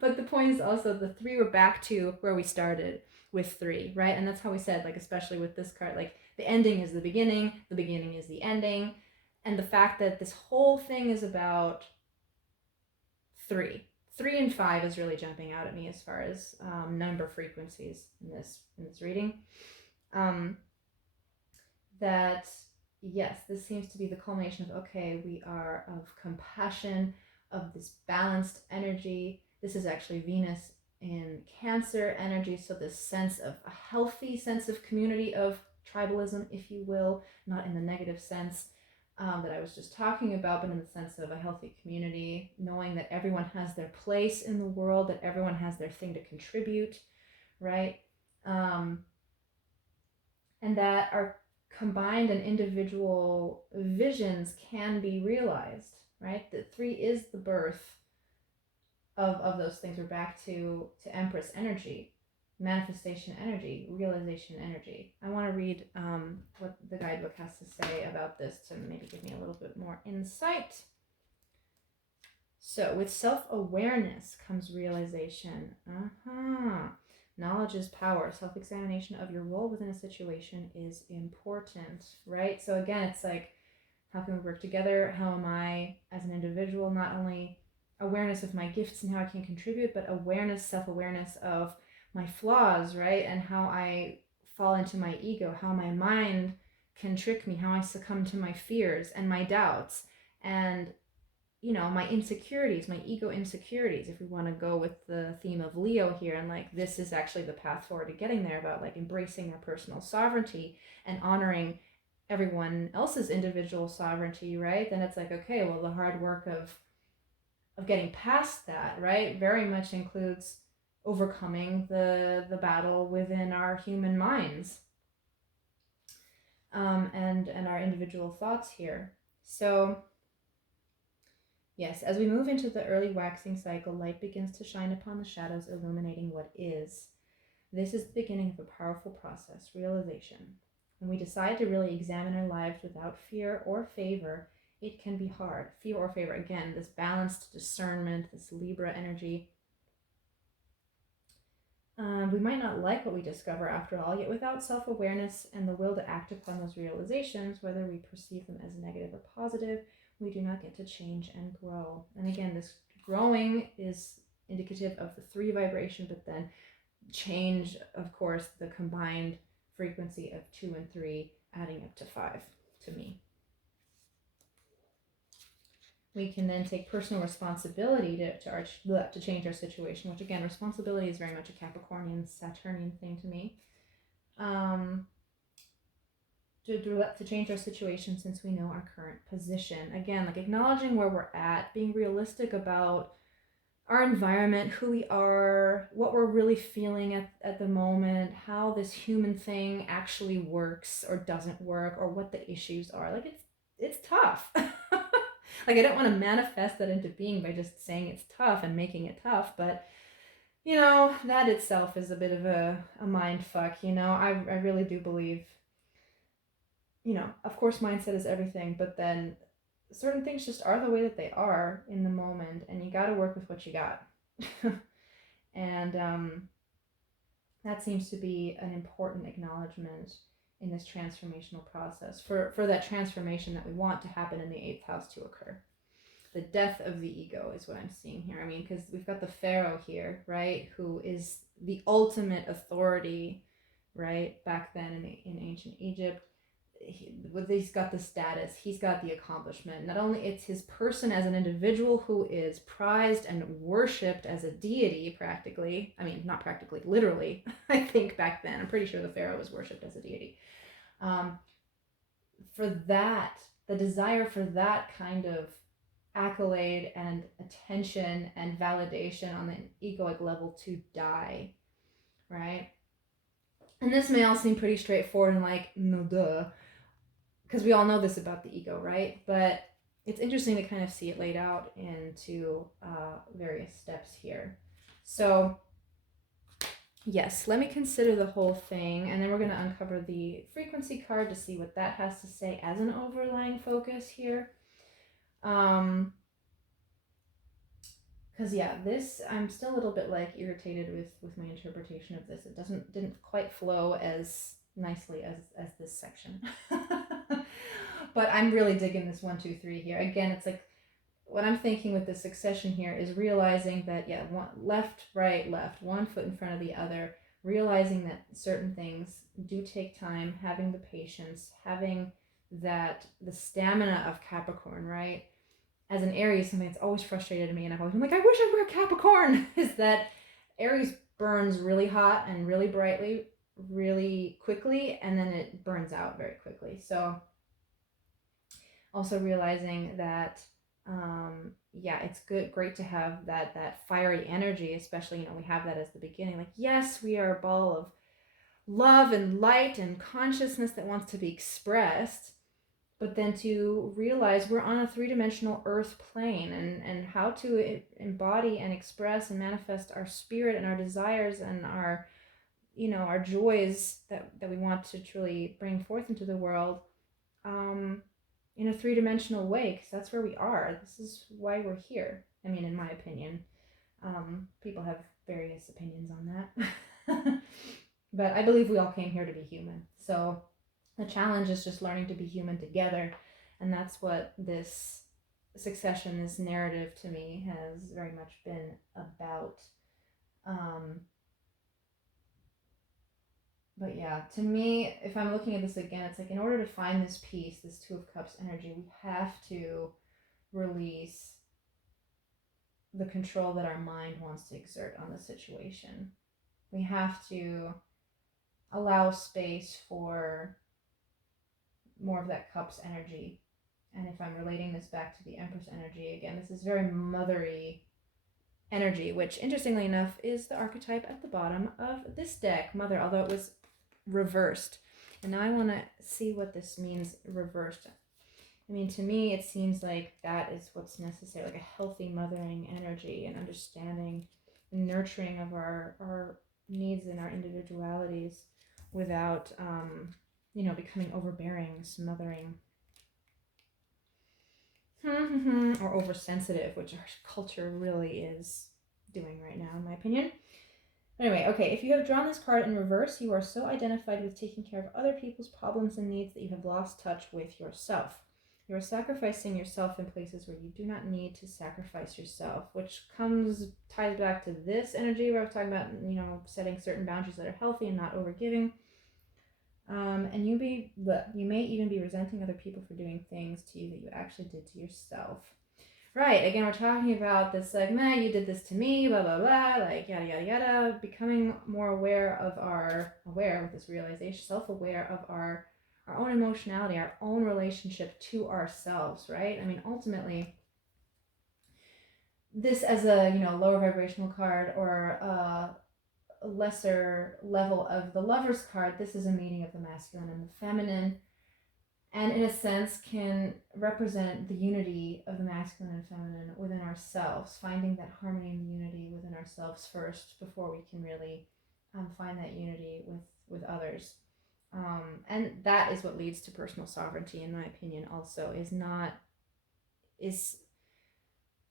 But the point is also the 3, we're back to where we started with 3, right? And that's how we said, like, especially with this card, like, the ending is the beginning is the ending. And the fact that this whole thing is about 3 and 5 is really jumping out at me as far as number frequencies in this reading. That yes, this seems to be the culmination of, okay, we are of compassion, of this balanced energy. This is actually Venus in Cancer energy. So, this sense of a healthy sense of community, of tribalism, if you will, not in the negative sense that I was just talking about, but in the sense of a healthy community, knowing that everyone has their place in the world, that everyone has their thing to contribute, right? Um, and that our combined and individual visions can be realized, right? That three is the birth of those things. We're back to Empress energy, manifestation energy, realization energy. I want to read what the guidebook has to say about this to maybe give me a little bit more insight. So, with self-awareness comes realization. Knowledge is power. Self-examination of your role within a situation is important, right? So again, it's like, how can we work together? How am I, as an individual, not only awareness of my gifts and how I can contribute, but awareness, self-awareness of my flaws, right? And how I fall into my ego, how my mind can trick me, how I succumb to my fears and my doubts, and my insecurities, my ego insecurities, if we want to go with the theme of Leo here, and like this is actually the path forward to getting there, about like embracing our personal sovereignty and honoring everyone else's individual sovereignty, right? Then it's like, okay, well, the hard work of getting past that, right, very much includes overcoming the battle within our human minds, and our individual thoughts here. So yes, as we move into the early waxing cycle, light begins to shine upon the shadows, illuminating what is. This is the beginning of a powerful process, realization. When we decide to really examine our lives without fear or favor, it can be hard. Fear or favor, again, this balanced discernment, this Libra energy. We might not like what we discover after all, yet without self-awareness and the will to act upon those realizations, whether we perceive them as negative or positive, we do not get to change and grow. And again, this growing is indicative of the 3 vibration, but then change, of course, the combined frequency of 2 and 3, adding up to 5 to me. We can then take personal responsibility to change our situation, which again, responsibility is very much a Capricornian, Saturnian thing to me. To change our situation since we know our current position. Again, like acknowledging where we're at, being realistic about our environment, who we are, what we're really feeling at the moment, how this human thing actually works or doesn't work, or what the issues are. Like it's tough. Like I don't want to manifest that into being by just saying it's tough and making it tough, but that itself is a bit of a mind fuck. I really do believe, of course mindset is everything, but then certain things just are the way that they are in the moment, and you got to work with what you got. And that seems to be an important acknowledgement in this transformational process for that transformation that we want to happen in the 8th house to occur. The death of the ego is what I'm seeing here. I mean, because we've got the Pharaoh here, right, who is the ultimate authority, right, back then in ancient Egypt. He's got the status, he's got the accomplishment. Not only it's his person as an individual who is prized and worshipped as a deity, practically. I mean, not practically, literally. I think back then, I'm pretty sure the Pharaoh was worshipped as a deity. For that, the desire for that kind of accolade and attention and validation on the egoic level to die, right? And this may all seem pretty straightforward and like, no duh, because we all know this about the ego, right? But it's interesting to kind of see it laid out into various steps here. So yes, let me consider the whole thing, and then we're going to uncover the frequency card to see what that has to say as an overlying focus here. Because this, I'm still a little bit like irritated with my interpretation of this. It didn't quite flow as nicely as this section. But I'm really digging this 1, 2, 3 here. Again, it's like what I'm thinking with the succession here is realizing that one left, right, left, one foot in front of the other, realizing that certain things do take time, having the patience, having that the stamina of Capricorn, right? As an Aries, something that's always frustrated me, and I've always been like, I wish I were a Capricorn, is that Aries burns really hot and really brightly, really quickly, and then it burns out very quickly. So also realizing that yeah, it's great to have that fiery energy, especially, we have that as the beginning. Like, yes, we are a ball of love and light and consciousness that wants to be expressed, but then to realize we're on a three-dimensional earth plane, and how to embody and express and manifest our spirit and our desires and our our joys that we want to truly bring forth into the world, in a three-dimensional way, because that's where we are. This is why we're here. I mean, in my opinion. People have various opinions on that. But I believe we all came here to be human. So the challenge is just learning to be human together. And that's what this succession, this narrative to me has very much been about. But yeah, to me, if I'm looking at this again, it's like, in order to find this peace, this Two of Cups energy, we have to release the control that our mind wants to exert on the situation. We have to allow space for more of that Cups energy. And if I'm relating this back to the Empress energy, again, this is very mothery energy, which interestingly enough is the archetype at the bottom of this deck, Mother, although it was reversed. And now I want to see what this means reversed. I mean, to me, it seems like that is what's necessary, like a healthy mothering energy and understanding and nurturing of our needs and our individualities without, becoming overbearing, smothering, or oversensitive, which our culture really is doing right now, in my opinion. Anyway, okay, if you have drawn this card in reverse, you are so identified with taking care of other people's problems and needs that you have lost touch with yourself. You are sacrificing yourself in places where you do not need to sacrifice yourself, which ties back to this energy where I was talking about, setting certain boundaries that are healthy and not overgiving. And you may even be resenting other people for doing things to you that you actually did to yourself. Right, again, we're talking about this, like, man, you did this to me, blah, blah, blah, like, yada, yada, yada. Becoming more aware with this realization, self-aware of our own emotionality, our own relationship to ourselves, right? I mean, ultimately, this as a, lower vibrational card, or a lesser level of the Lover's card, this is a meeting of the masculine and the feminine, and in a sense can represent the unity of the masculine and feminine within ourselves, finding that harmony and unity within ourselves first before we can really find that unity with others. And that is what leads to personal sovereignty, in my opinion, also, is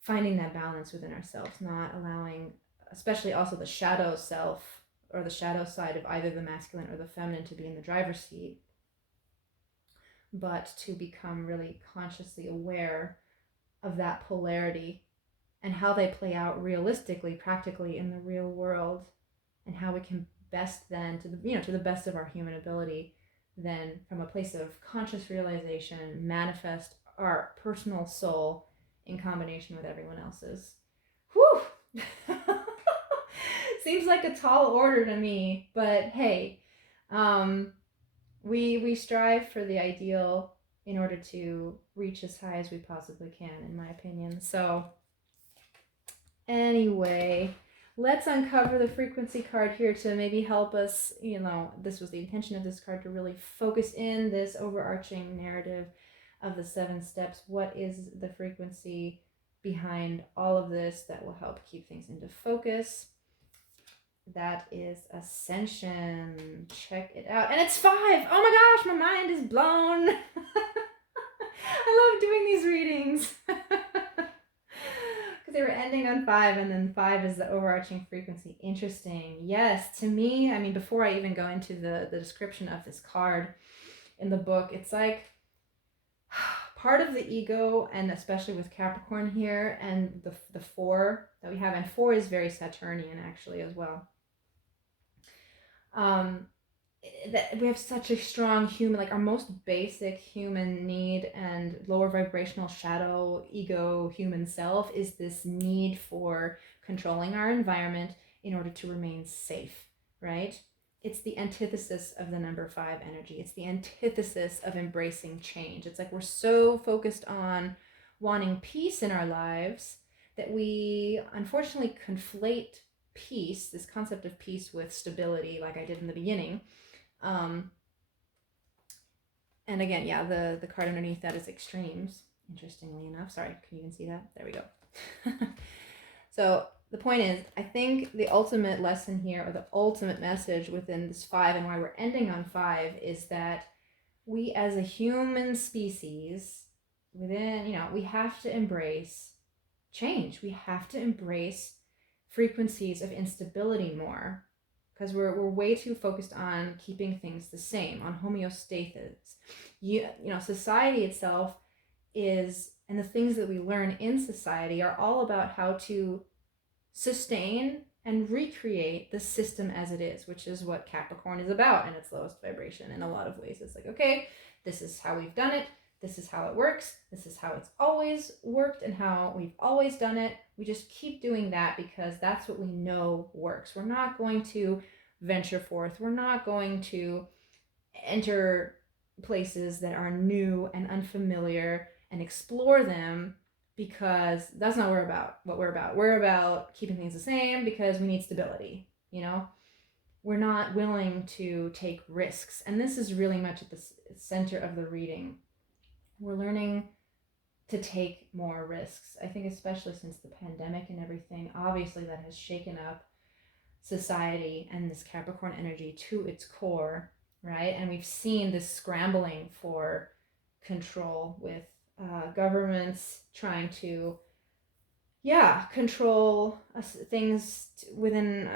finding that balance within ourselves, not allowing, especially also the shadow self or the shadow side of either the masculine or the feminine, to be in the driver's seat, but to become really consciously aware of that polarity and how they play out realistically, practically in the real world, and how we can best then, to the best of our human ability, then from a place of conscious realization, manifest our personal soul in combination with everyone else's. Whew! Seems like a tall order to me, but hey, we strive for the ideal in order to reach as high as we possibly can, in my opinion. So anyway, let's uncover the frequency card here to maybe help us, this was the intention of this card, to really focus in this overarching narrative of the 7 steps. What is the frequency behind all of this that will help keep things into focus? That is Ascension. Check it out. And it's 5. Oh my gosh, my mind is blown. I love doing these readings. Because they were ending on 5, and then 5 is the overarching frequency. Interesting. Yes, to me, I mean, before I even go into the description of this card in the book, it's like part of the ego, and especially with Capricorn here, and the 4 that we have, and 4 is very Saturnian actually as well. that we have such a strong human, like our most basic human need and lower vibrational shadow ego human self is this need for controlling our environment in order to remain safe, right? It's the antithesis of the number 5 energy. It's the antithesis of embracing change. It's like we're so focused on wanting peace in our lives that we unfortunately conflate peace, this concept of peace, with stability, like I did in the beginning. And again, yeah, the card underneath that is extremes, interestingly enough. Sorry, can you even see that? There we go. So the point is, I think the ultimate lesson here, or the ultimate message within this 5 and why we're ending on 5, is that we as a human species, we have to embrace change. We have to embrace frequencies of instability more, because we're way too focused on keeping things the same, on homeostasis. Society itself is, and the things that we learn in society are all about how to sustain and recreate the system as it is, which is what Capricorn is about in its lowest vibration. In a lot of ways, it's like, okay, this is how we've done it. This is how it works. This is how it's always worked and how we've always done it. We just keep doing that because that's what we know works. We're not going to venture forth. We're not going to enter places that are new and unfamiliar and explore them, because that's not what we're about. We're about keeping things the same because we need stability, We're not willing to take risks. And this is really much at the center of the reading. We're learning to take more risks. I think especially since the pandemic and everything, obviously that has shaken up society and this Capricorn energy to its core, right? And we've seen this scrambling for control with governments trying to control things within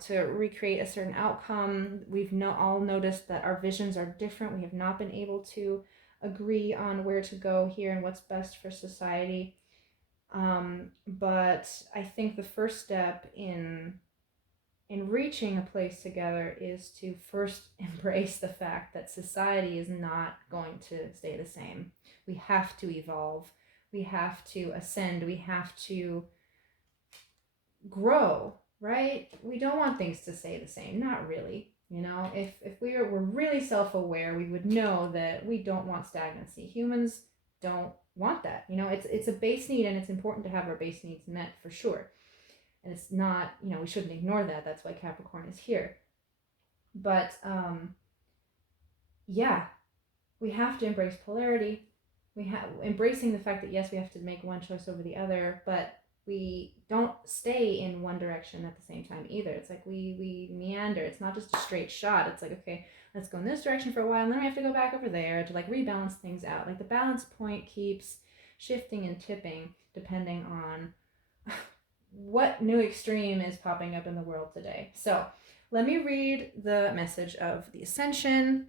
to recreate a certain outcome. We've all noticed that our visions are different. We have not been able to agree on where to go here and what's best for society. But I think the first step in reaching a place together is to first embrace the fact that society is not going to stay the same. We have to evolve. We have to ascend. We have to grow, right? We don't want things to stay the same. Not really. If we were really self-aware, we would know that we don't want stagnancy. Humans don't want that. It's a base need, and it's important to have our base needs met for sure. And it's not, we shouldn't ignore that. That's why Capricorn is here. But we have to embrace polarity. Embracing the fact that yes, we have to make one choice over the other, but we don't stay in one direction at the same time either. It's like we meander. It's not just a straight shot. It's like, okay, let's go in this direction for a while, and then we have to go back over there to like rebalance things out. Like the balance point keeps shifting and tipping depending on what new extreme is popping up in the world today. So let me read the message of the Ascension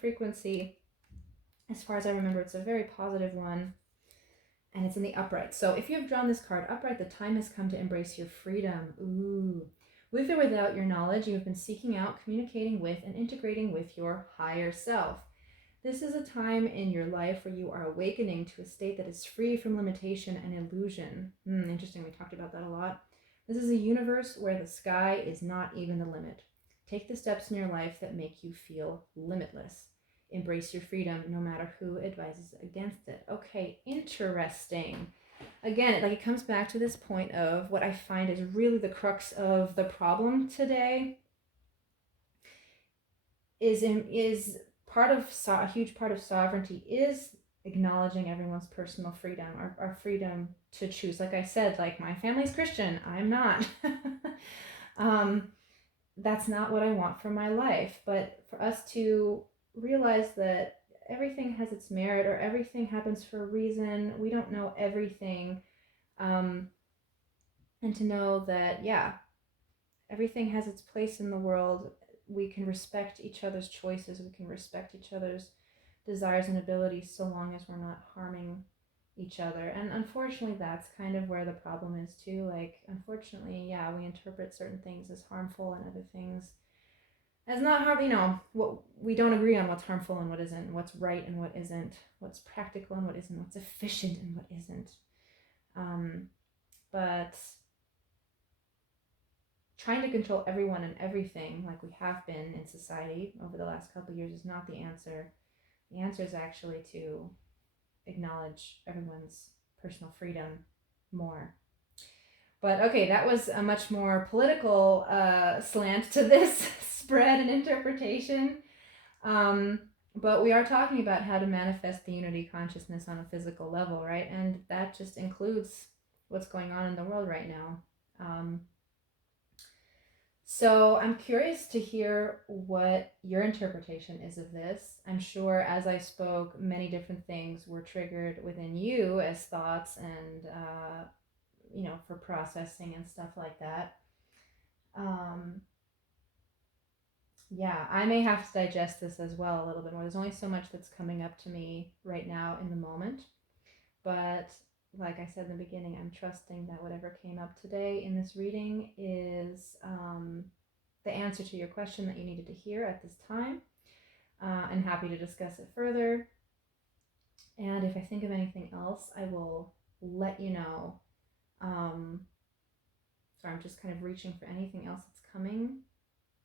frequency. As far as I remember, it's a very positive one, and it's in the upright. So if you have drawn this card upright, the time has come to embrace your freedom. Ooh. With or without your knowledge, you have been seeking out, communicating with, and integrating with your higher self. This is a time in your life where you are awakening to a state that is free from limitation and illusion. Interesting, we talked about that a lot. This is a universe where the sky is not even the limit. Take the steps in your life that make you feel limitless. Embrace your freedom, no matter who advises against it. Okay, interesting. Again, it comes back to this point of what I find is really the crux of the problem today. Is a huge part of sovereignty is acknowledging everyone's personal freedom, our freedom to choose. Like I said, like my family's Christian, I'm not. That's not what I want for my life. But for us to realize that everything has its merit, or everything happens for a reason. We don't know everything. And to know that, everything has its place in the world. We can respect each other's choices. We can respect each other's desires and abilities so long as we're not harming each other. And unfortunately, that's kind of where the problem is too. Unfortunately, we interpret certain things as harmful and other things as not harm, what we don't agree on what's harmful and what isn't, what's right and what isn't, what's practical and what isn't, what's efficient and what isn't. But trying to control everyone and everything like we have been in society over the last couple of years is not the answer. The answer is actually to acknowledge everyone's personal freedom more. But okay, that was a much more political slant to this spread and interpretation. But we are talking about how to manifest the unity consciousness on a physical level, right? And that just includes what's going on in the world right now. So I'm curious to hear what your interpretation is of this. I'm sure as I spoke, many different things were triggered within you as thoughts and, for processing and stuff like that. Yeah, I may have to digest this as well a little bit more. There's only so much that's coming up to me right now in the moment. But like I said in the beginning, I'm trusting that whatever came up today in this reading is the answer to your question that you needed to hear at this time. I'm happy to discuss it further. And if I think of anything else, I will let you know. So I'm just kind of reaching for anything else that's coming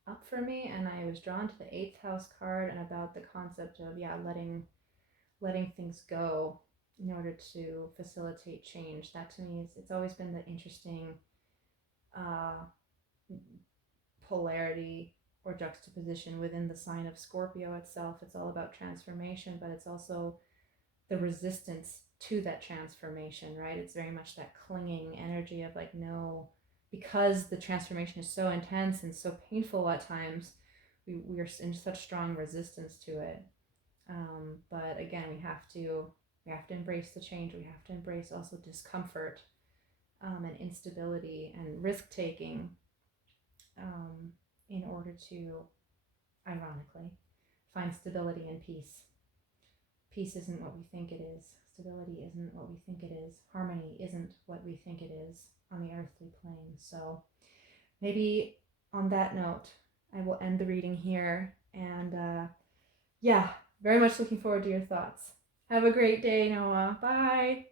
up for me, and I was drawn to the 8th house card and about the concept of letting things go in order to facilitate change. That to me is, it's always been the interesting polarity or juxtaposition within the sign of Scorpio itself. It's all about transformation, but it's also the resistance to that transformation, right? It's very much that clinging energy of like, no, because the transformation is so intense and so painful at times, we are in such strong resistance to it. But again, we have to embrace the change. We have to embrace also discomfort and instability and risk taking in order to, ironically, find stability and peace. Peace isn't what we think it is. Stability isn't what we think it is. Harmony isn't what we think it is on the earthly plane. So maybe on that note, I will end the reading here. And very much looking forward to your thoughts. Have a great day, Noah. Bye.